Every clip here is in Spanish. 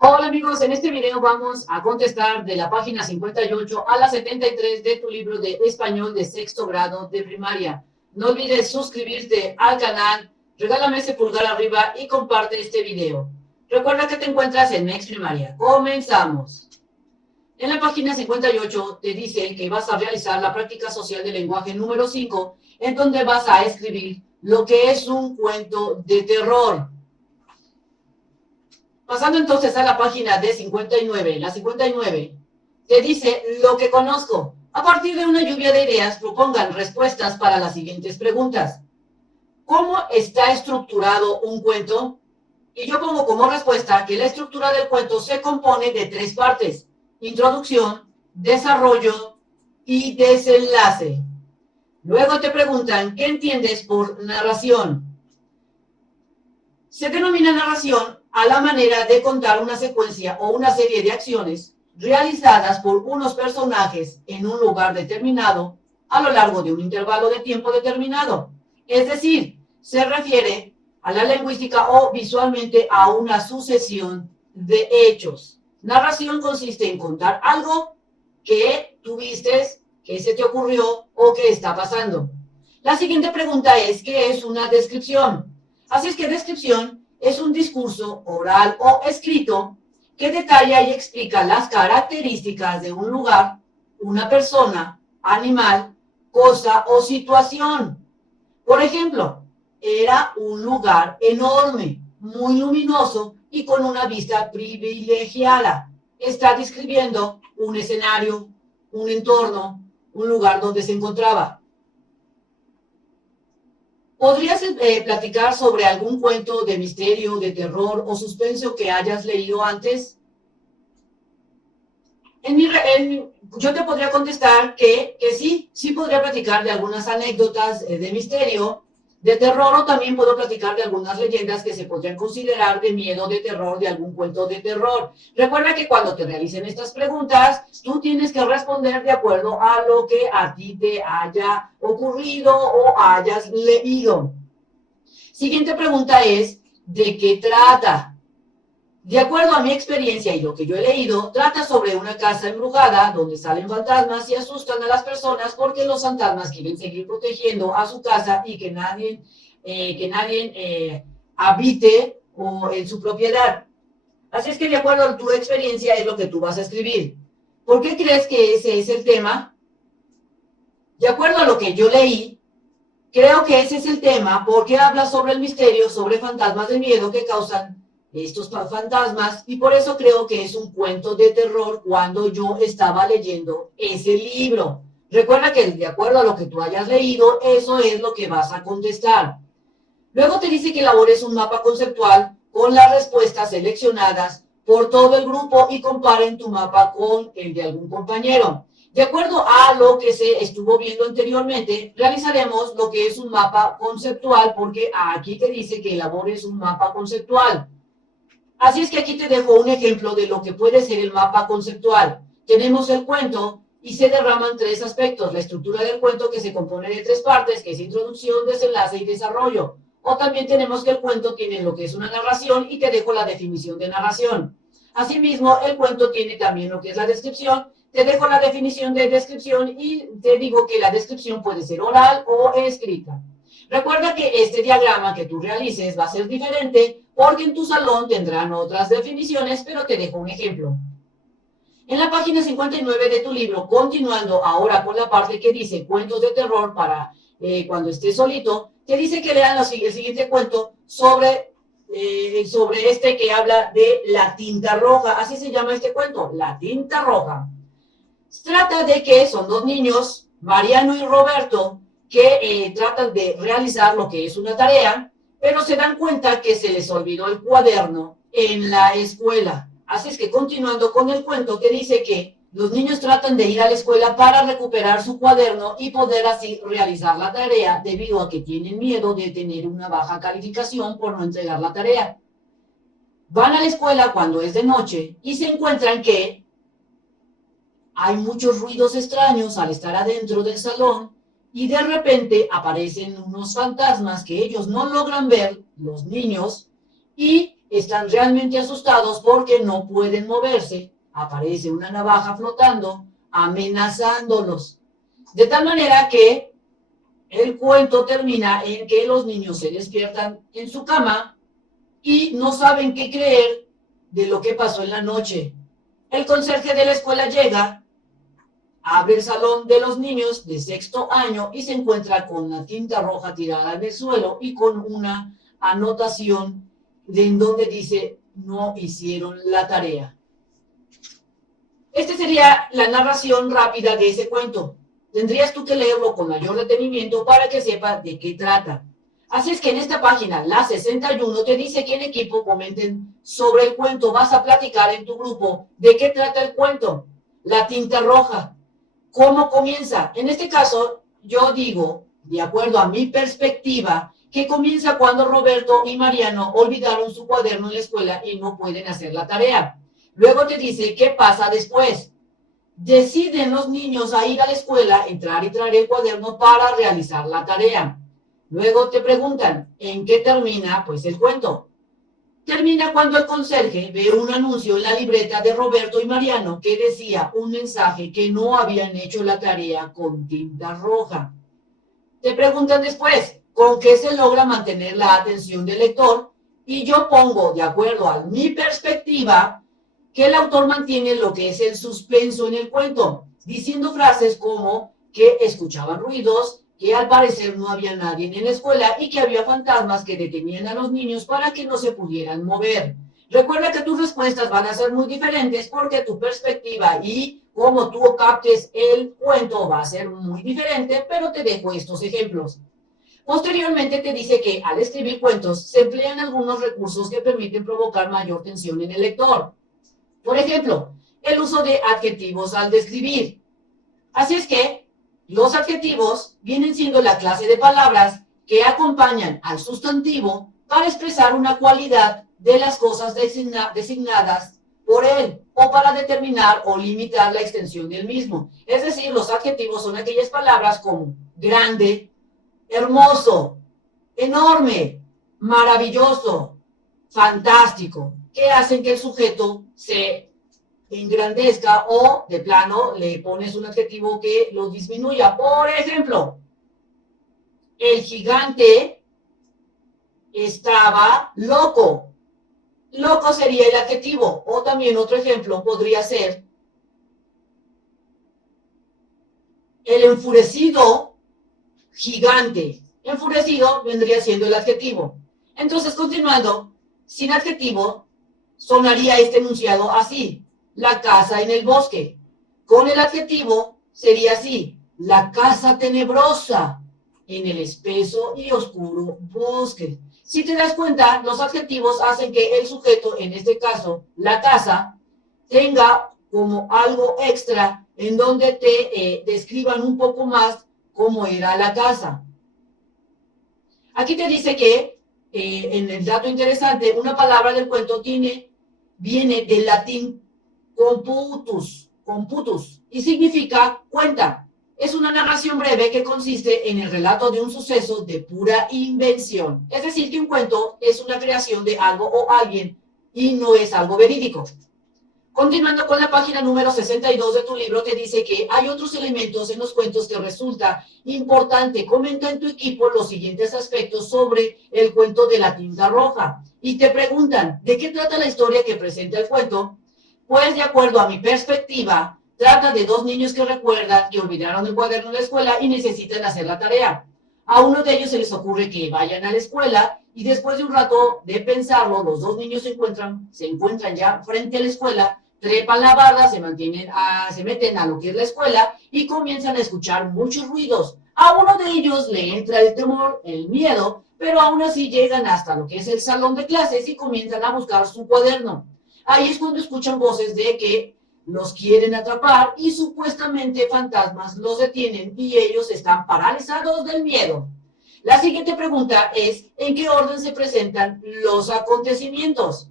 Hola amigos, en este video vamos a contestar de la página 58 a la 73 de tu libro de español de sexto grado de primaria. No olvides suscribirte al canal, regálame ese pulgar arriba y comparte este video. Recuerda que te encuentras en Next Primaria. Comenzamos. En la página 58 te dice que vas a realizar la práctica social del lenguaje número 5, en donde vas a escribir lo que es un cuento de terror. Pasando entonces a la página de 59, la 59 te dice lo que conozco. A partir de una lluvia de ideas, propongan respuestas para las siguientes preguntas. ¿Cómo está estructurado un cuento? Y yo pongo como respuesta que la estructura del cuento se compone de 3 partes: introducción, desarrollo y desenlace. Luego te preguntan, ¿qué entiendes por narración? Se denomina narración a la manera de contar una secuencia o una serie de acciones realizadas por unos personajes en un lugar determinado a lo largo de un intervalo de tiempo determinado. Es decir, se refiere a la lingüística o visualmente a una sucesión de hechos. Narración consiste en contar algo que tuviste, que se te ocurrió o que está pasando. La siguiente pregunta es, ¿qué es una descripción? Así es que descripción es un discurso oral o escrito que detalla y explica las características de un lugar, una persona, animal, cosa o situación. Por ejemplo, era un lugar enorme, muy luminoso y con una vista privilegiada. Está describiendo un escenario, un entorno, un lugar donde se encontraba. ¿Podrías platicar sobre algún cuento de misterio, de terror o suspenso que hayas leído antes? Yo te podría contestar que sí podría platicar de algunas anécdotas de misterio, de terror, o también puedo platicar de algunas leyendas que se podrían considerar de miedo, de terror, de algún cuento de terror. Recuerda que cuando te realicen estas preguntas, tú tienes que responder de acuerdo a lo que a ti te haya ocurrido o hayas leído. Siguiente pregunta es, ¿de qué trata? De acuerdo a mi experiencia y lo que yo he leído, trata sobre una casa embrujada donde salen fantasmas y asustan a las personas porque los fantasmas quieren seguir protegiendo a su casa y que nadie habite o en su propiedad. Así es que de acuerdo a tu experiencia es lo que tú vas a escribir. ¿Por qué crees que ese es el tema? De acuerdo a lo que yo leí, creo que ese es el tema porque habla sobre el misterio, sobre fantasmas de miedo que causan estos fantasmas, y por eso creo que es un cuento de terror cuando yo estaba leyendo ese libro. Recuerda que de acuerdo a lo que tú hayas leído, eso es lo que vas a contestar. Luego te dice que elabores un mapa conceptual con las respuestas seleccionadas por todo el grupo y comparen tu mapa con el de algún compañero. De acuerdo a lo que se estuvo viendo anteriormente, realizaremos lo que es un mapa conceptual, porque aquí te dice que elabores un mapa conceptual. Así es que aquí te dejo un ejemplo de lo que puede ser el mapa conceptual. Tenemos el cuento y se derraman 3 aspectos: la estructura del cuento, que se compone de 3 partes, que es introducción, desenlace y desarrollo. O también tenemos que el cuento tiene lo que es una narración, y te dejo la definición de narración. Asimismo, el cuento tiene también lo que es la descripción. Te dejo la definición de descripción y te digo que la descripción puede ser oral o escrita. Recuerda que este diagrama que tú realices va a ser diferente porque en tu salón tendrán otras definiciones, pero te dejo un ejemplo. En la página 59 de tu libro, continuando ahora con la parte que dice cuentos de terror para cuando estés solito, te dice que lean el siguiente cuento sobre este que habla de la tinta roja. Así se llama este cuento, la tinta roja. Trata de que son 2 niños, Mariano y Roberto, que tratan de realizar lo que es una tarea, pero se dan cuenta que se les olvidó el cuaderno en la escuela. Así es que continuando con el cuento, que dice que los niños tratan de ir a la escuela para recuperar su cuaderno y poder así realizar la tarea, debido a que tienen miedo de tener una baja calificación por no entregar la tarea. Van a la escuela cuando es de noche y se encuentran que hay muchos ruidos extraños al estar adentro del salón, y de repente aparecen unos fantasmas que ellos no logran ver, los niños, y están realmente asustados porque no pueden moverse. Aparece una navaja flotando, amenazándolos. De tal manera que el cuento termina en que los niños se despiertan en su cama y no saben qué creer de lo que pasó en la noche. El conserje de la escuela llega, abre el salón de los niños de sexto año y se encuentra con la tinta roja tirada en el suelo y con una anotación en donde dice: no hicieron la tarea. Esta sería la narración rápida de ese cuento. Tendrías tú que leerlo con mayor detenimiento para que sepas de qué trata. Así es que en esta página, la 61, te dice que en equipo comenten sobre el cuento. Vas a platicar en tu grupo de qué trata el cuento. La tinta roja. ¿Cómo comienza? En este caso, yo digo, de acuerdo a mi perspectiva, que comienza cuando Roberto y Mariano olvidaron su cuaderno en la escuela y no pueden hacer la tarea. Luego te dice qué pasa después. Deciden los niños a ir a la escuela, entrar y traer el cuaderno para realizar la tarea. Luego te preguntan, ¿en qué termina? Pues el cuento. Termina cuando el conserje ve un anuncio en la libreta de Roberto y Mariano que decía un mensaje que no habían hecho la tarea con tinta roja. Te preguntan después, ¿con qué se logra mantener la atención del lector? Y yo pongo, de acuerdo a mi perspectiva, que el autor mantiene lo que es el suspenso en el cuento, diciendo frases como que escuchaban ruidos, que al parecer no había nadie en la escuela y que había fantasmas que detenían a los niños para que no se pudieran mover. Recuerda que tus respuestas van a ser muy diferentes porque tu perspectiva y cómo tú captes el cuento va a ser muy diferente, pero te dejo estos ejemplos. Posteriormente te dice que al escribir cuentos se emplean algunos recursos que permiten provocar mayor tensión en el lector. Por ejemplo, el uso de adjetivos al describir. Así es que los adjetivos vienen siendo la clase de palabras que acompañan al sustantivo para expresar una cualidad de las cosas designadas por él o para determinar o limitar la extensión del mismo. Es decir, los adjetivos son aquellas palabras como grande, hermoso, enorme, maravilloso, fantástico, que hacen que el sujeto se engrandezca o de plano le pones un adjetivo que lo disminuya. Por ejemplo, el gigante estaba loco. Loco sería el adjetivo. O también otro ejemplo podría ser el enfurecido gigante. Enfurecido vendría siendo el adjetivo. Entonces, continuando, sin adjetivo, sonaría este enunciado así: la casa en el bosque. Con el adjetivo sería así: la casa tenebrosa en el espeso y oscuro bosque. Si te das cuenta, los adjetivos hacen que el sujeto, en este caso, la casa, tenga como algo extra en donde te describan un poco más cómo era la casa. Aquí te dice que, en el dato interesante, una palabra del cuento viene del latín computus, y significa cuenta. Es una narración breve que consiste en el relato de un suceso de pura invención. Es decir, que un cuento es una creación de algo o alguien y no es algo verídico. Continuando con la página número 62 de tu libro, te dice que hay otros elementos en los cuentos que resulta importante. Comenta en tu equipo los siguientes aspectos sobre el cuento de la tinta roja. Y te preguntan, ¿de qué trata la historia que presenta el cuento? Pues, de acuerdo a mi perspectiva, trata de dos niños que recuerdan que olvidaron el cuaderno en la escuela y necesitan hacer la tarea. A uno de ellos se les ocurre que vayan a la escuela y después de un rato de pensarlo, los dos niños se encuentran ya frente a la escuela, trepan la barda, se meten a lo que es la escuela y comienzan a escuchar muchos ruidos. A uno de ellos le entra el temor, el miedo, pero aún así llegan hasta lo que es el salón de clases y comienzan a buscar su cuaderno. Ahí es cuando escuchan voces de que los quieren atrapar y supuestamente fantasmas los detienen y ellos están paralizados del miedo. La siguiente pregunta es, ¿en qué orden se presentan los acontecimientos?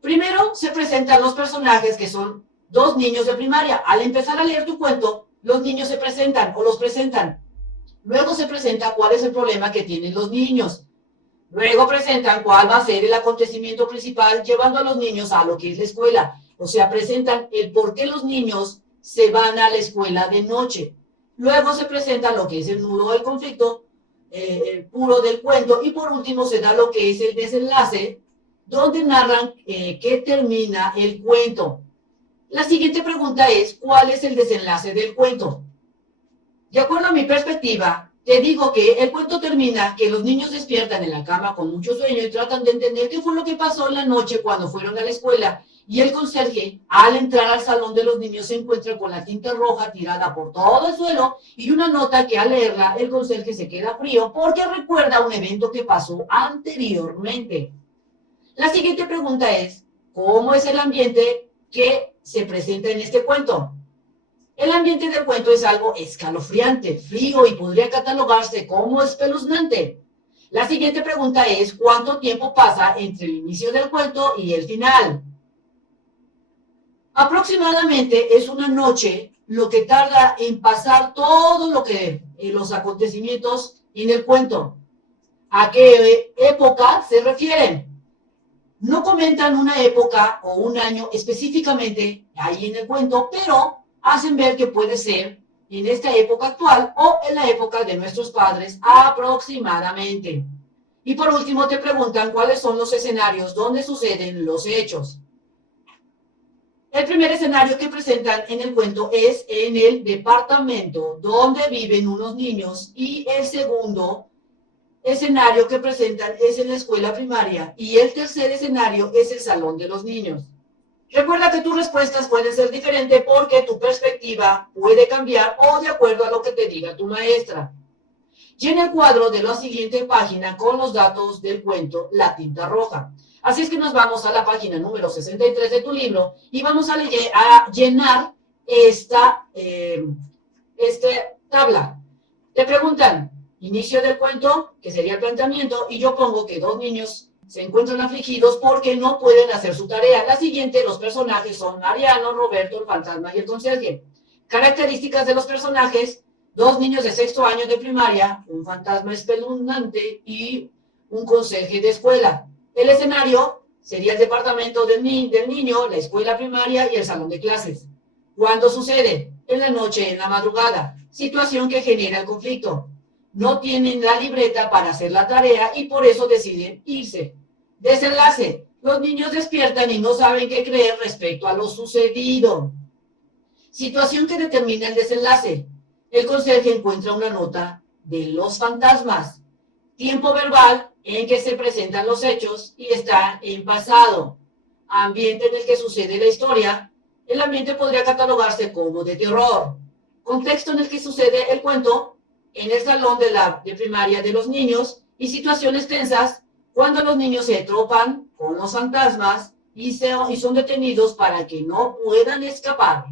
Primero se presentan los personajes, que son dos niños de primaria. Al empezar a leer tu cuento, los niños se presentan o los presentan. Luego se presenta cuál es el problema que tienen los niños. Luego presentan cuál va a ser el acontecimiento principal llevando a los niños a lo que es la escuela. O sea, presentan el por qué los niños se van a la escuela de noche. Luego se presenta lo que es el nudo del conflicto, puro del cuento. Y por último se da lo que es el desenlace, donde narran qué termina el cuento. La siguiente pregunta es, ¿cuál es el desenlace del cuento? De acuerdo a mi perspectiva, te digo que el cuento termina que los niños despiertan en la cama con mucho sueño y tratan de entender qué fue lo que pasó en la noche cuando fueron a la escuela. Y el conserje, al entrar al salón de los niños, se encuentra con la tinta roja tirada por todo el suelo y una nota que al leerla el conserje se queda frío porque recuerda un evento que pasó anteriormente. La siguiente pregunta es, ¿cómo es el ambiente que se presenta en este cuento? El ambiente del cuento es algo escalofriante, frío y podría catalogarse como espeluznante. La siguiente pregunta es, ¿cuánto tiempo pasa entre el inicio del cuento y el final? Aproximadamente es una noche lo que tarda en pasar todo lo que los acontecimientos en el cuento. ¿A qué época se refieren? No comentan una época o un año específicamente ahí en el cuento, pero hacen ver que puede ser en esta época actual o en la época de nuestros padres aproximadamente. Y por último te preguntan cuáles son los escenarios donde suceden los hechos. El primer escenario que presentan en el cuento es en el departamento donde viven unos niños y el segundo escenario que presentan es en la escuela primaria y el tercer escenario es el salón de los niños. Recuerda que tus respuestas pueden ser diferentes porque tu perspectiva puede cambiar o de acuerdo a lo que te diga tu maestra. Llena el cuadro de la siguiente página con los datos del cuento La tinta roja. Así es que nos vamos a la página número 63 de tu libro y vamos a llenar esta tabla. Te preguntan, inicio del cuento, que sería el planteamiento, y yo pongo que dos niños se encuentran afligidos porque no pueden hacer su tarea. La siguiente, los personajes son Mariano, Roberto, el fantasma y el conserje. Características de los personajes, dos niños de sexto año de primaria, un fantasma espeluznante y un conserje de escuela. El escenario sería el departamento del niño, la escuela primaria y el salón de clases. ¿Cuándo sucede? En la noche, en la madrugada. Situación que genera el conflicto. No tienen la libreta para hacer la tarea y por eso deciden irse. Desenlace. Los niños despiertan y no saben qué creer respecto a lo sucedido. Situación que determina el desenlace. El conserje encuentra una nota de los fantasmas. Tiempo verbal en que se presentan los hechos y está en pasado. Ambiente en el que sucede la historia. El ambiente podría catalogarse como de terror. Contexto en el que sucede el cuento, en el salón de primaria de los niños y situaciones tensas cuando los niños se tropan con los fantasmas y son detenidos para que no puedan escapar.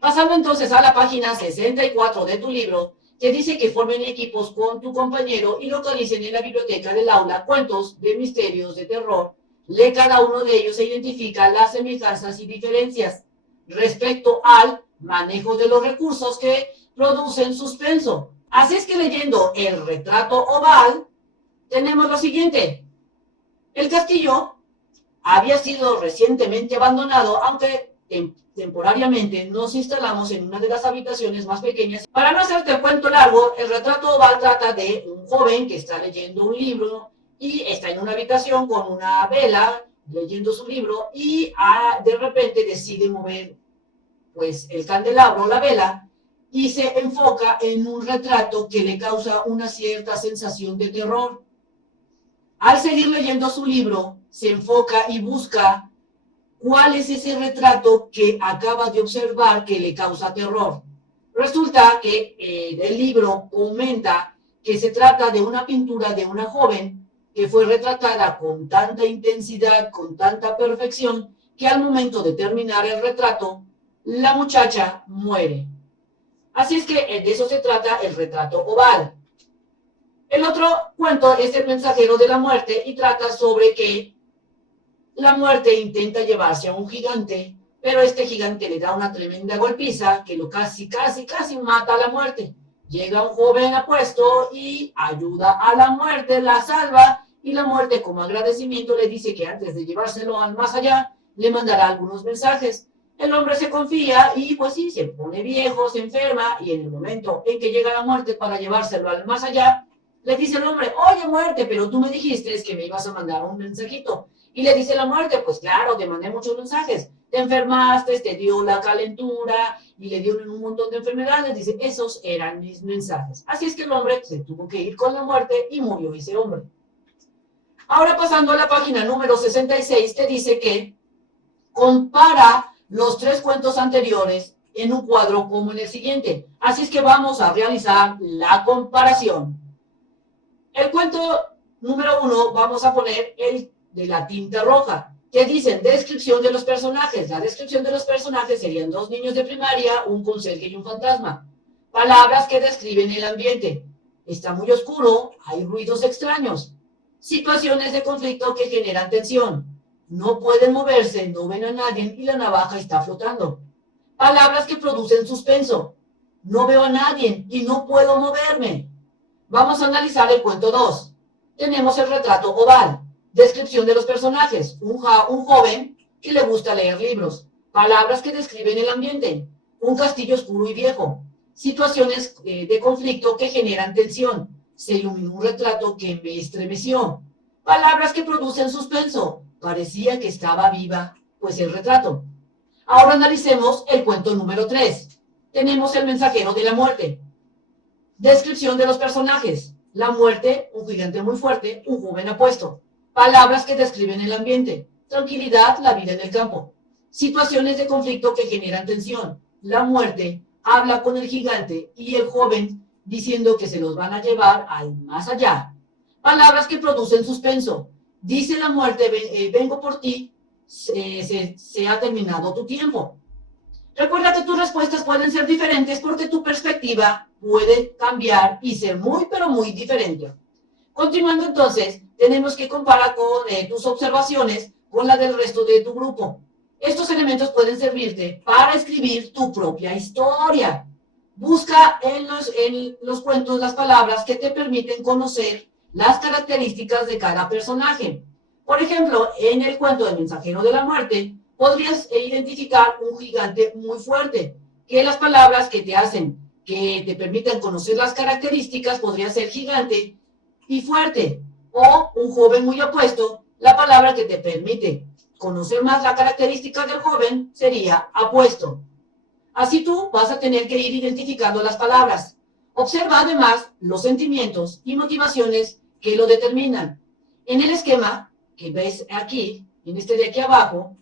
Pasando entonces a la página 64 de tu libro, te dice que formen equipos con tu compañero y localicen en la biblioteca del aula cuentos de misterios de terror. Lee cada uno de ellos e identifica las semejanzas y diferencias respecto al manejo de los recursos que producen suspenso. Así es que leyendo el retrato oval, tenemos lo siguiente. El castillo había sido recientemente abandonado, aunque temporariamente nos instalamos en una de las habitaciones más pequeñas. Para no hacerte el cuento largo, el retrato oval trata de un joven que está leyendo un libro y está en una habitación con una vela leyendo su libro y de repente decide mover pues el candelabro, la vela, y se enfoca en un retrato que le causa una cierta sensación de terror. Al seguir leyendo su libro, se enfoca y busca cuál es ese retrato que acaba de observar que le causa terror. Resulta que el libro comenta que se trata de una pintura de una joven que fue retratada con tanta intensidad, con tanta perfección, que al momento de terminar el retrato, la muchacha muere. Así es que de eso se trata el retrato oval. El otro cuento es El mensajero de la muerte y trata sobre que la muerte intenta llevarse a un gigante, pero este gigante le da una tremenda golpiza que lo casi mata a la muerte. Llega un joven apuesto y ayuda a la muerte, la salva, y la muerte, como agradecimiento, le dice que antes de llevárselo al más allá, le mandará algunos mensajes. El hombre se confía y pues sí, se pone viejo, se enferma, y en el momento en que llega la muerte para llevárselo al más allá, le dice el hombre: oye muerte, pero tú me dijiste que me ibas a mandar un mensajito. Y le dice la muerte: pues claro, te mandé muchos mensajes, te enfermaste, te dio la calentura y le dio un montón de enfermedades. Dice: esos eran mis mensajes. Así es que el hombre se tuvo que ir con la muerte y murió ese hombre. Ahora, pasando a la página número 66, te dice que compara los tres cuentos anteriores en un cuadro como en el siguiente. Así es que vamos a realizar la comparación. El cuento número 1 vamos a poner el de la tinta roja, que dicen descripción de los personajes. La descripción de los personajes serían dos niños de primaria, un conserje y un fantasma. Palabras que describen el ambiente. Está muy oscuro, hay ruidos extraños. Situaciones de conflicto que generan tensión. No pueden moverse, no ven a nadie y la navaja está flotando. Palabras que producen suspenso. No veo a nadie y no puedo moverme. Vamos a analizar el cuento 2. Tenemos el retrato oval. Descripción de los personajes. Un joven que le gusta leer libros. Palabras que describen el ambiente. Un castillo oscuro y viejo. Situaciones de conflicto que generan tensión. Se iluminó un retrato que me estremeció. Palabras que producen suspenso. Parecía que estaba viva, pues el retrato. Ahora analicemos el cuento número 3. Tenemos el mensajero de la muerte. Descripción de los personajes. La muerte, un gigante muy fuerte, un joven apuesto. Palabras que describen el ambiente. Tranquilidad, la vida en el campo. Situaciones de conflicto que generan tensión. La muerte habla con el gigante y el joven diciendo que se los van a llevar al más allá. Palabras que producen suspenso. Dice la muerte: vengo por ti, se ha terminado tu tiempo. Recuerda que tus respuestas pueden ser diferentes porque tu perspectiva puede cambiar y ser muy, pero muy diferente. Continuando entonces, tenemos que comparar con tus observaciones con la del resto de tu grupo. Estos elementos pueden servirte para escribir tu propia historia. Busca en los cuentos las palabras que te permiten conocer las características de cada personaje. Por ejemplo, en el cuento del mensajero de la muerte, podrías identificar un gigante muy fuerte, que las palabras que te hacen, que te permitan conocer las características, podría ser gigante y fuerte, o un joven muy apuesto. La palabra que te permite conocer más la característica del joven sería apuesto. Así tú vas a tener que ir identificando las palabras. Observa además los sentimientos y motivaciones que lo determinan. En el esquema que ves aquí, en este de aquí abajo,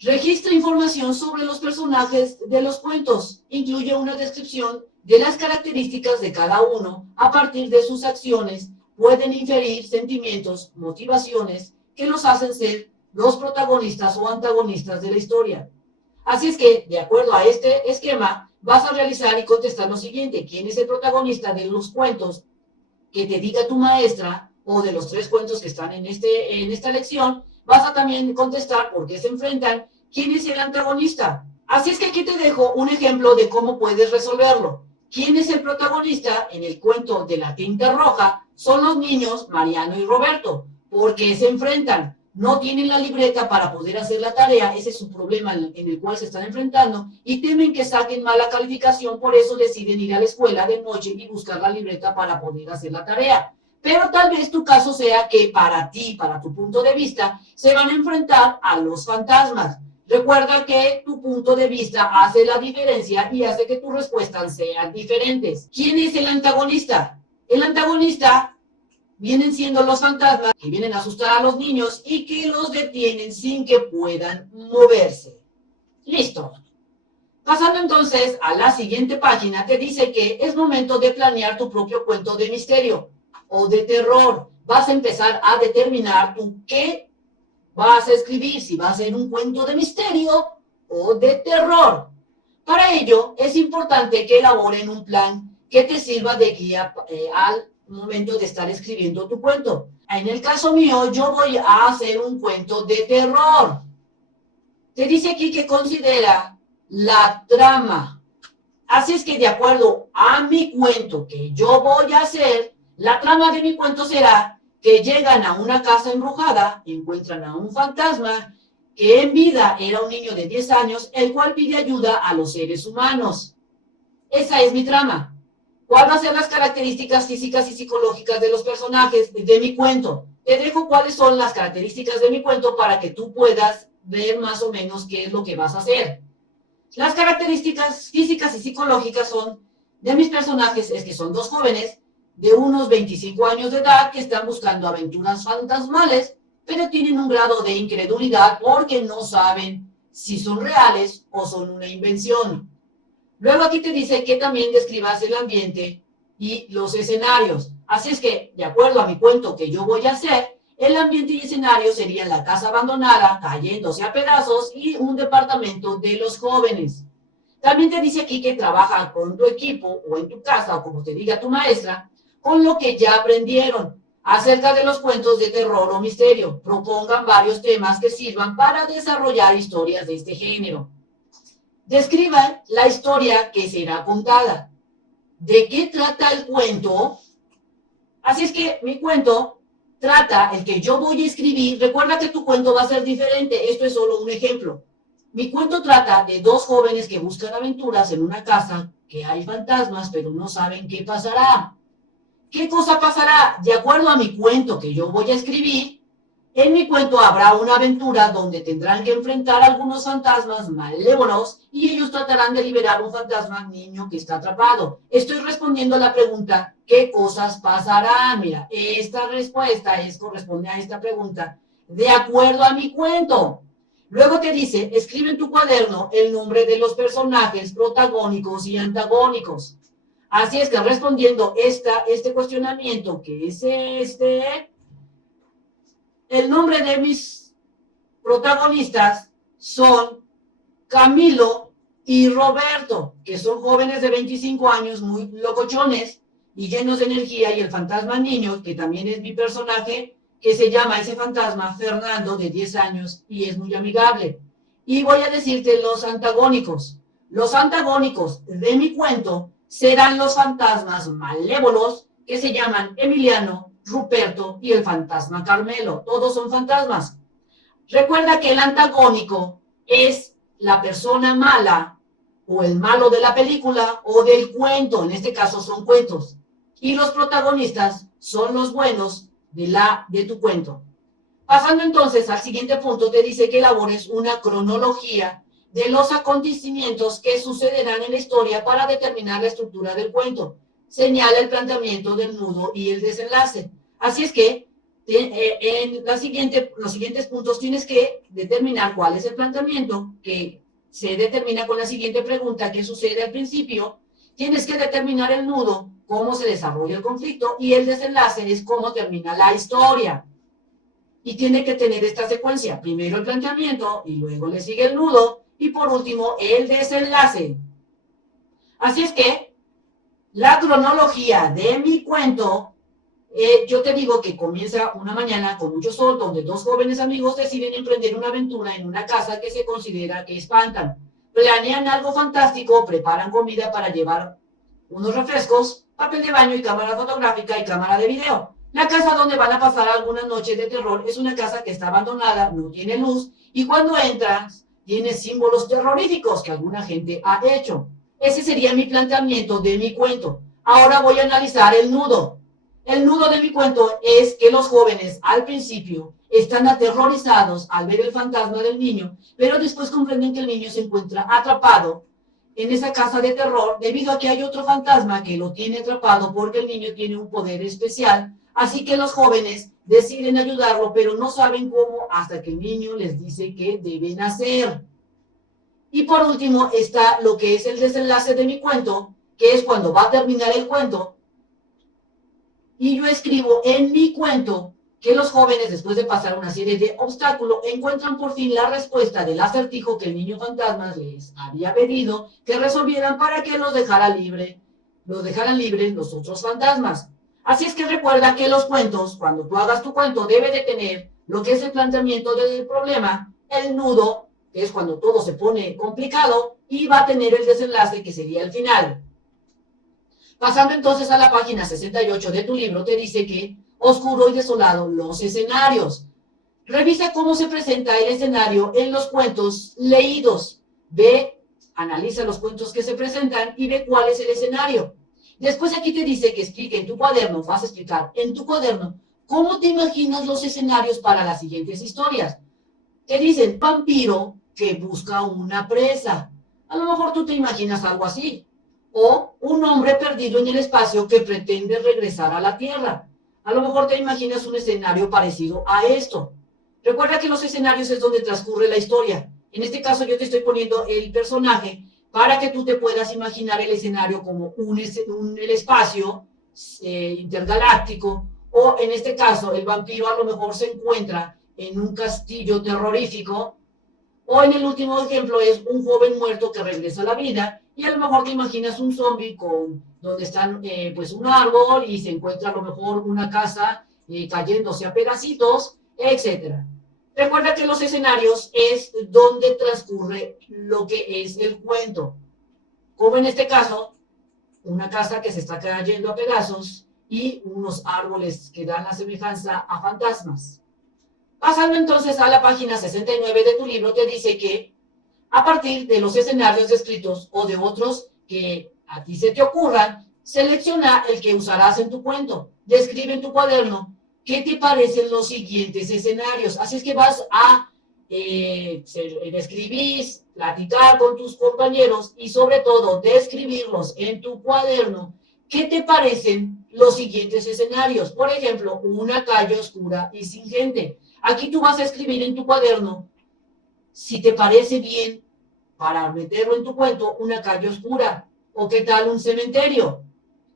registra información sobre los personajes de los cuentos. Incluye una descripción de las características de cada uno. A partir de sus acciones pueden inferir sentimientos, motivaciones que los hacen ser los protagonistas o antagonistas de la historia. Así es que, de acuerdo a este esquema, vas a realizar y contestar lo siguiente: ¿quién es el protagonista de los cuentos que te diga tu maestra, o de los tres cuentos que están en esta lección? Vas a también contestar por qué se enfrentan, quién es el antagonista. Así es que aquí te dejo un ejemplo de cómo puedes resolverlo. ¿Quién es el protagonista en el cuento de la tinta roja? Son los niños Mariano y Roberto. ¿Por qué se enfrentan? No tienen la libreta para poder hacer la tarea, ese es su problema en el cual se están enfrentando, y temen que saquen mala calificación, por eso deciden ir a la escuela de noche y buscar la libreta para poder hacer la tarea. Pero tal vez tu caso sea que para ti, para tu punto de vista, se van a enfrentar a los fantasmas. Recuerda que tu punto de vista hace la diferencia y hace que tus respuestas sean diferentes. ¿Quién es el antagonista? El antagonista vienen siendo los fantasmas que vienen a asustar a los niños y que los detienen sin que puedan moverse. Listo. Pasando entonces a la siguiente página, te dice que es momento de planear tu propio cuento de misterio o de terror. Vas a empezar a determinar tú qué vas a escribir, si va a ser un cuento de misterio o de terror. Para ello, es importante que elaboren un plan que te sirva de guía al momento de estar escribiendo tu cuento. En el caso mío, yo voy a hacer un cuento de terror. Te dice aquí que considera la trama, Así es que de acuerdo a mi cuento que yo voy a hacer, la trama de mi cuento será que llegan a una casa embrujada, encuentran a un fantasma que en vida era un niño de 10 años, el cual pide ayuda a los seres humanos. Esa es mi trama. ¿Cuáles van a ser las características físicas y psicológicas de los personajes de mi cuento? Te dejo cuáles son las características de mi cuento para que tú puedas ver más o menos qué es lo que vas a hacer. Las características físicas y psicológicas de mis personajes es que son dos jóvenes de unos 25 años de edad que están buscando aventuras fantasmales, pero tienen un grado de incredulidad porque no saben si son reales o son una invención. Luego aquí te dice que también describas el ambiente y los escenarios. Así es que, de acuerdo a mi cuento que yo voy a hacer, el ambiente y escenario serían la casa abandonada, cayéndose a pedazos y un departamento de los jóvenes. También te dice aquí que trabaja con tu equipo o en tu casa o como te diga tu maestra, con lo que ya aprendieron acerca de los cuentos de terror o misterio. Propongan varios temas que sirvan para desarrollar historias de este género. Describan la historia que será contada. ¿De qué trata el cuento? Así es que mi cuento trata, el que yo voy a escribir, recuerda que tu cuento va a ser diferente, esto es solo un ejemplo. Mi cuento trata de dos jóvenes que buscan aventuras en una casa que hay fantasmas, pero no saben qué pasará. ¿Qué cosa pasará? De acuerdo a mi cuento que yo voy a escribir, en mi cuento habrá una aventura donde tendrán que enfrentar a algunos fantasmas malévolos y ellos tratarán de liberar un fantasma niño que está atrapado. Estoy respondiendo a la pregunta, ¿qué cosas pasarán? Mira, esta respuesta corresponde a esta pregunta, de acuerdo a mi cuento. Luego te dice, escribe en tu cuaderno el nombre de los personajes protagónicos y antagónicos. Así es que respondiendo este cuestionamiento, que es el nombre de mis protagonistas son Camilo y Roberto, que son jóvenes de 25 años, muy locochones y llenos de energía, y el fantasma niño, que también es mi personaje, que se llama ese fantasma Fernando, de 10 años, y es muy amigable. Y voy a decirte los antagónicos. Los antagónicos de mi cuento serán los fantasmas malévolos, que se llaman Emiliano, Ruperto y el fantasma Carmelo. Todos son fantasmas. Recuerda que el antagónico es la persona mala o el malo de la película o del cuento. En este caso son cuentos. Y los protagonistas son los buenos de tu cuento. Pasando entonces al siguiente punto, te dice que elabores una cronología de los acontecimientos que sucederán en la historia para determinar la estructura del cuento. Señala el planteamiento del nudo y el desenlace. Así es que en los siguientes puntos tienes que determinar cuál es el planteamiento, que se determina con la siguiente pregunta: ¿qué sucede al principio? Tienes que determinar el nudo, cómo se desarrolla el conflicto, y el desenlace es cómo termina la historia. Y tiene que tener esta secuencia: primero el planteamiento, y luego le sigue el nudo, y por último el desenlace. Así es que la cronología de mi cuento, yo te digo que comienza una mañana con mucho sol, donde dos jóvenes amigos deciden emprender una aventura en una casa que se considera que espantan. Planean algo fantástico, preparan comida para llevar unos refrescos, papel de baño y cámara fotográfica y cámara de video. La casa donde van a pasar algunas noches de terror es una casa que está abandonada, no tiene luz, y cuando entras tiene símbolos terroríficos que alguna gente ha hecho. Ese sería mi planteamiento de mi cuento. Ahora voy a analizar el nudo. El nudo de mi cuento es que los jóvenes al principio están aterrorizados al ver el fantasma del niño, pero después comprenden que el niño se encuentra atrapado en esa casa de terror debido a que hay otro fantasma que lo tiene atrapado porque el niño tiene un poder especial. Así que los jóvenes deciden ayudarlo, pero no saben cómo hasta que el niño les dice qué deben hacer. Y por último está lo que es el desenlace de mi cuento, que es cuando va a terminar el cuento. Y yo escribo en mi cuento que los jóvenes, después de pasar una serie de obstáculos, encuentran por fin la respuesta del acertijo que el niño fantasma les había pedido que resolvieran para que los dejaran libres los otros fantasmas. Así es que recuerda que los cuentos, cuando tú hagas tu cuento, debe de tener lo que es el planteamiento del problema, el nudo, que es cuando todo se pone complicado, y va a tener el desenlace, que sería el final. Pasando entonces a la página 68 de tu libro, te dice que oscuro y desolado los escenarios. Revisa cómo se presenta el escenario en los cuentos leídos. Ve, analiza los cuentos que se presentan y ve cuál es el escenario. Después aquí te dice que explique en tu cuaderno, vas a explicar en tu cuaderno cómo te imaginas los escenarios para las siguientes historias. Te dicen vampiro que busca una presa. A lo mejor tú te imaginas algo así. O un hombre perdido en el espacio que pretende regresar a la Tierra. A lo mejor te imaginas un escenario parecido a esto. Recuerda que los escenarios es donde transcurre la historia. En este caso yo te estoy poniendo el personaje para que tú te puedas imaginar el escenario como el espacio intergaláctico, o en este caso el vampiro a lo mejor se encuentra en un castillo terrorífico, o en el último ejemplo es un joven muerto que regresa a la vida, y a lo mejor te imaginas un zombie donde están pues un árbol y se encuentra a lo mejor una casa cayéndose a pedacitos, etcétera. Recuerda que los escenarios es donde transcurre lo que es el cuento, como en este caso, una casa que se está cayendo a pedazos y unos árboles que dan la semejanza a fantasmas. Pasando entonces a la página 69 de tu libro, te dice que a partir de los escenarios descritos o de otros que a ti se te ocurran, selecciona el que usarás en tu cuento. Describe en tu cuaderno qué te parecen los siguientes escenarios. Así es que vas a describir, platicar con tus compañeros y sobre todo describirlos en tu cuaderno. ¿Qué te parecen los siguientes escenarios? Por ejemplo, una calle oscura y sin gente. Aquí tú vas a escribir en tu cuaderno si te parece bien, para meterlo en tu cuento, una calle oscura, o qué tal un cementerio.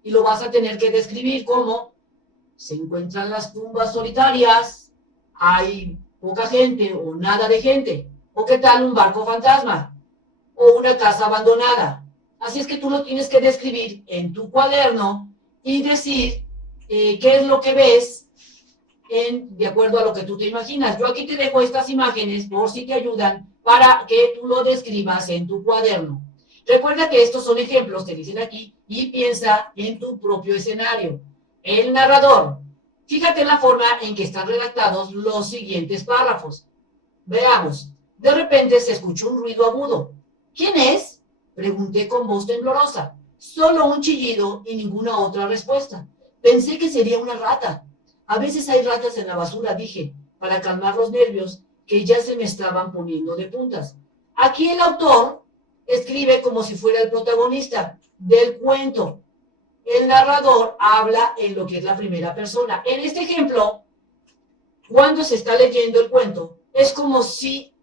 Y lo vas a tener que describir como se encuentran las tumbas solitarias, hay poca gente o nada de gente, o qué tal un barco fantasma, o una casa abandonada. Así es que tú lo tienes que describir en tu cuaderno y decir qué es lo que ves de acuerdo a lo que tú te imaginas. Yo aquí te dejo estas imágenes por si te ayudan para que tú lo describas en tu cuaderno. Recuerda que estos son ejemplos, te dicen aquí, y piensa en tu propio escenario. El narrador. Fíjate en la forma en que están redactados los siguientes párrafos. Veamos. De repente se escuchó un ruido agudo. ¿Quién es? Pregunté con voz temblorosa. Solo un chillido y ninguna otra respuesta. Pensé que sería una rata. A veces hay ratas en la basura, dije, para calmar los nervios que ya se me estaban poniendo de puntas. Aquí el autor escribe como si fuera el protagonista del cuento. El narrador habla en lo que es la primera persona. En este ejemplo, cuando se está leyendo el cuento, es como si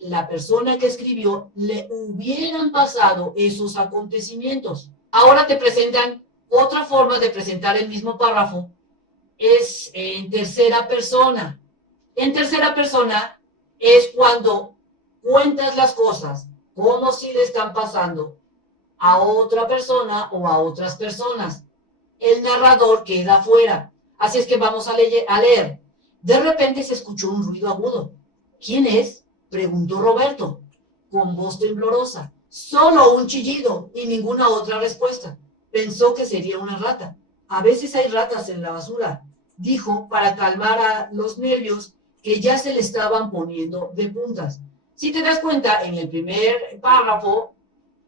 la persona que escribió le hubieran pasado esos acontecimientos. Ahora te presentan otra forma de presentar el mismo párrafo, es en tercera persona. En tercera persona es cuando cuentas las cosas como si le están pasando a otra persona o a otras personas. El narrador queda fuera. Así es que vamos a leer. De repente se escuchó un ruido agudo. ¿Quién es? Preguntó Roberto, con voz temblorosa. Solo un chillido y ninguna otra respuesta. Pensó que sería una rata. A veces hay ratas en la basura, dijo para calmar a los nervios que ya se le estaban poniendo de puntas. Si te das cuenta, en el primer párrafo,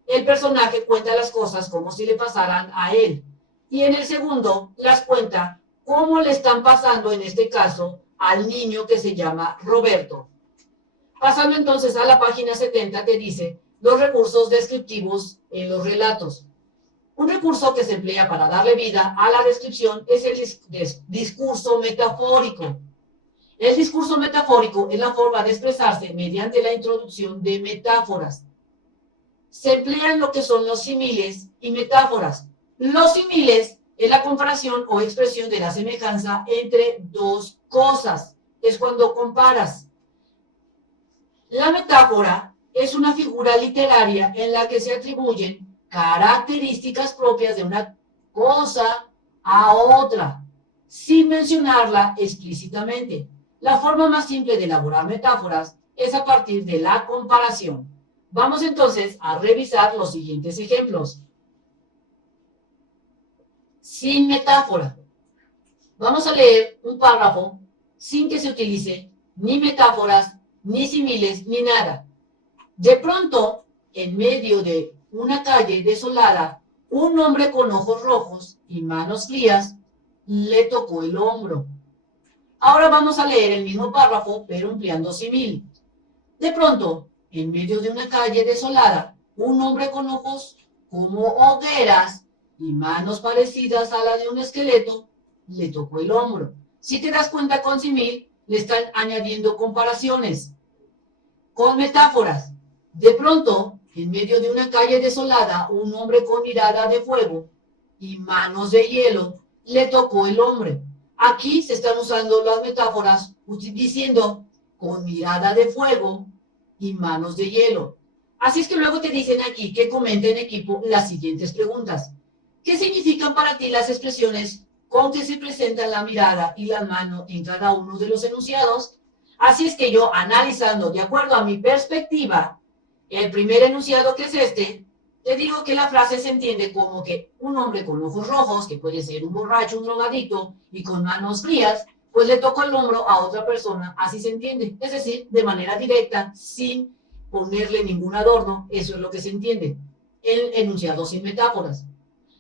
el personaje cuenta las cosas como si le pasaran a él. Y en el segundo, las cuenta como le están pasando, en este caso, al niño que se llama Roberto. Pasando entonces a la página 70, te dice los recursos descriptivos en los relatos. Un recurso que se emplea para darle vida a la descripción es el discurso metafórico. El discurso metafórico es la forma de expresarse mediante la introducción de metáforas. Se emplean lo que son los símiles y metáforas. Los símiles es la comparación o expresión de la semejanza entre dos cosas. Es cuando comparas. La metáfora es una figura literaria en la que se atribuyen características propias de una cosa a otra, sin mencionarla explícitamente. La forma más simple de elaborar metáforas es a partir de la comparación. Vamos entonces a revisar los siguientes ejemplos. Sin metáfora. Vamos a leer un párrafo sin que se utilice ni metáforas, ni símiles, ni nada. De pronto, en medio de una calle desolada, un hombre con ojos rojos y manos frías le tocó el hombro. Ahora vamos a leer el mismo párrafo, pero empleando símil. De pronto, en medio de una calle desolada, un hombre con ojos como hogueras y manos parecidas a la de un esqueleto le tocó el hombro. Si te das cuenta, con símil le están añadiendo comparaciones. Con metáforas. De pronto, en medio de una calle desolada, un hombre con mirada de fuego y manos de hielo le tocó el hombro. Aquí se están usando las metáforas diciendo con mirada de fuego y manos de hielo. Así es que luego te dicen aquí que comenta en equipo las siguientes preguntas. ¿Qué significan para ti las expresiones con que se presentan la mirada y la mano en cada uno de los enunciados? Así es que yo, analizando de acuerdo a mi perspectiva, el primer enunciado, que es este, te digo que la frase se entiende como que un hombre con ojos rojos, que puede ser un borracho, un drogadicto, y con manos frías, pues le tocó el hombro a otra persona, así se entiende. Es decir, de manera directa, sin ponerle ningún adorno, eso es lo que se entiende. El enunciado sin metáforas.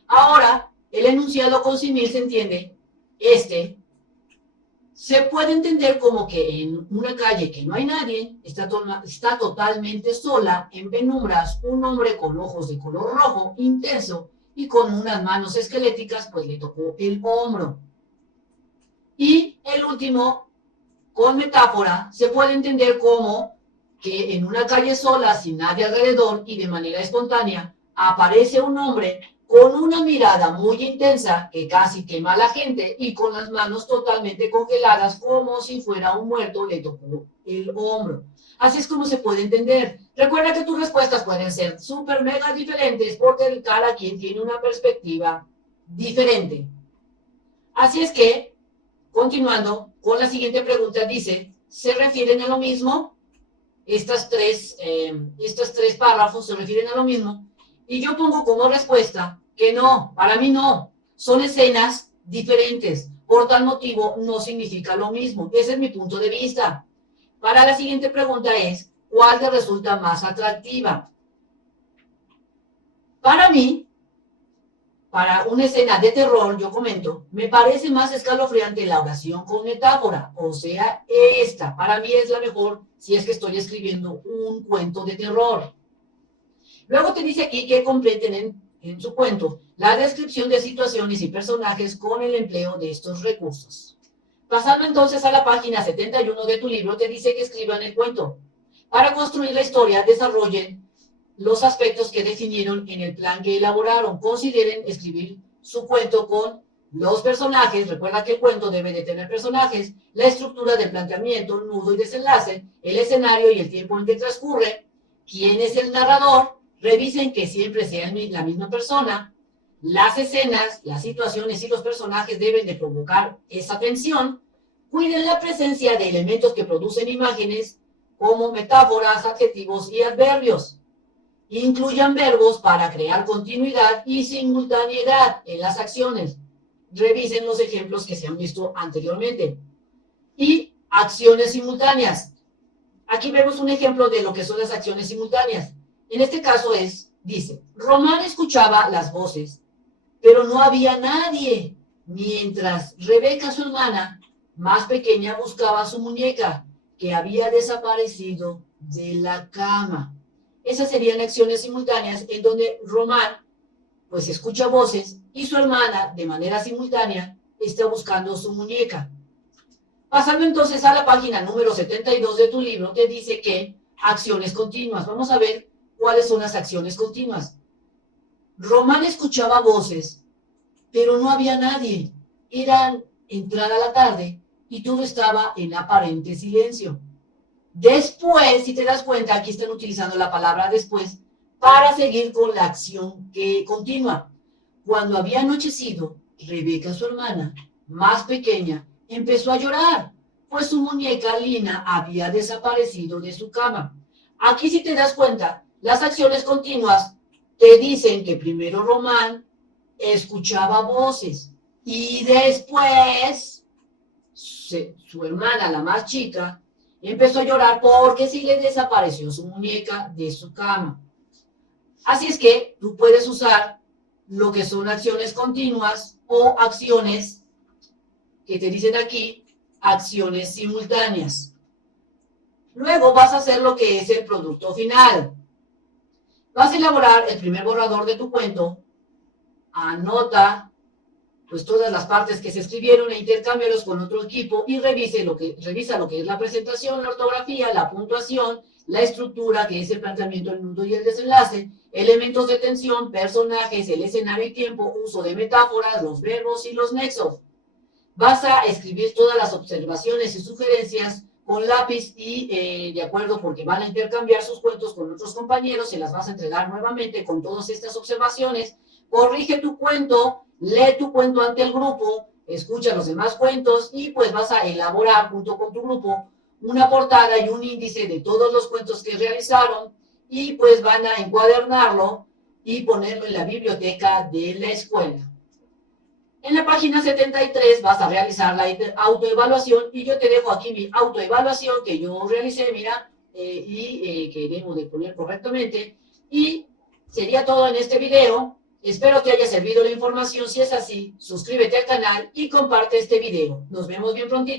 Ahora, el enunciado con símil se entiende, se puede entender como que en una calle que no hay nadie, está totalmente sola, en penumbras, un hombre con ojos de color rojo intenso y con unas manos esqueléticas, pues le tocó el hombro. Y el último, con metáfora, se puede entender como que en una calle sola, sin nadie alrededor y de manera espontánea, aparece un hombre con una mirada muy intensa que casi quema a la gente y con las manos totalmente congeladas como si fuera un muerto, le tocó el hombro. Así es como se puede entender. Recuerda que tus respuestas pueden ser súper mega diferentes porque cada quien tiene una perspectiva diferente. Así es que, continuando con la siguiente pregunta, dice, ¿se refieren a lo mismo? Estos tres párrafos se refieren a lo mismo. Y yo pongo como respuesta que no, para mí no. Son escenas diferentes. Por tal motivo, no significa lo mismo. Ese es mi punto de vista. Para la siguiente pregunta es, ¿cuál te resulta más atractiva? Para mí, para una escena de terror, yo comento, me parece más escalofriante la oración con metáfora, o sea, esta, para mí es la mejor si es que estoy escribiendo un cuento de terror. Luego te dice aquí que completen en su cuento la descripción de situaciones y personajes con el empleo de estos recursos. Pasando entonces a la página 71 de tu libro, te dice que escriban el cuento. Para construir la historia, desarrollen los aspectos que definieron en el plan que elaboraron. Consideren escribir su cuento con los personajes. Recuerda que el cuento debe de tener personajes, la estructura del planteamiento, nudo y desenlace, el escenario y el tiempo en que transcurre, quién es el narrador. Revisen que siempre sea la misma persona. Las escenas, las situaciones y los personajes deben de provocar esa tensión. Cuiden la presencia de elementos que producen imágenes como metáforas, adjetivos y adverbios. Incluyan verbos para crear continuidad y simultaneidad en las acciones. Revisen los ejemplos que se han visto anteriormente. Y acciones simultáneas. Aquí vemos un ejemplo de lo que son las acciones simultáneas. En este caso dice, Román escuchaba las voces, pero no había nadie, mientras Rebeca, su hermana más pequeña, buscaba a su muñeca, que había desaparecido de la cama. Esas serían acciones simultáneas en donde Román pues escucha voces y su hermana de manera simultánea está buscando su muñeca. Pasando entonces a la página número 72 de tu libro, te dice que acciones continuas. Vamos a ver cuáles son las acciones continuas. Román escuchaba voces, pero no había nadie. Era entrada la tarde y todo estaba en aparente silencio. Después, si te das cuenta, aquí están utilizando la palabra después para seguir con la acción que continúa. Cuando había anochecido, Rebeca, su hermana más pequeña, empezó a llorar pues su muñeca Lina había desaparecido de su cama. Aquí, si te das cuenta, las acciones continuas te dicen que primero Román escuchaba voces y después su hermana, la más chica, empezó a llorar porque sí le desapareció su muñeca de su cama. Así es que tú puedes usar lo que son acciones continuas o acciones que te dicen aquí, acciones simultáneas. Luego vas a hacer lo que es el producto final. Vas a elaborar el primer borrador de tu cuento, anota pues todas las partes que se escribieron e intercámbialos con otro equipo y revisa lo que es la presentación, la ortografía, la puntuación, la estructura, que es el planteamiento, el nudo y el desenlace, elementos de tensión, personajes, el escenario y tiempo, uso de metáforas, los verbos y los nexos. Vas a escribir todas las observaciones y sugerencias con lápiz y de acuerdo, porque van a intercambiar sus cuentos con otros compañeros, se las vas a entregar nuevamente con todas estas observaciones. Corrige tu cuento, lee tu cuento ante el grupo, escucha los demás cuentos y pues vas a elaborar junto con tu grupo una portada y un índice de todos los cuentos que realizaron y pues van a encuadernarlo y ponerlo en la biblioteca de la escuela. En la página 73 vas a realizar la autoevaluación y yo te dejo aquí mi autoevaluación que yo realicé, mira, que debo de poner correctamente. Y sería todo en este video. Espero te haya servido la información. Si es así, suscríbete al canal y comparte este video. Nos vemos bien prontito.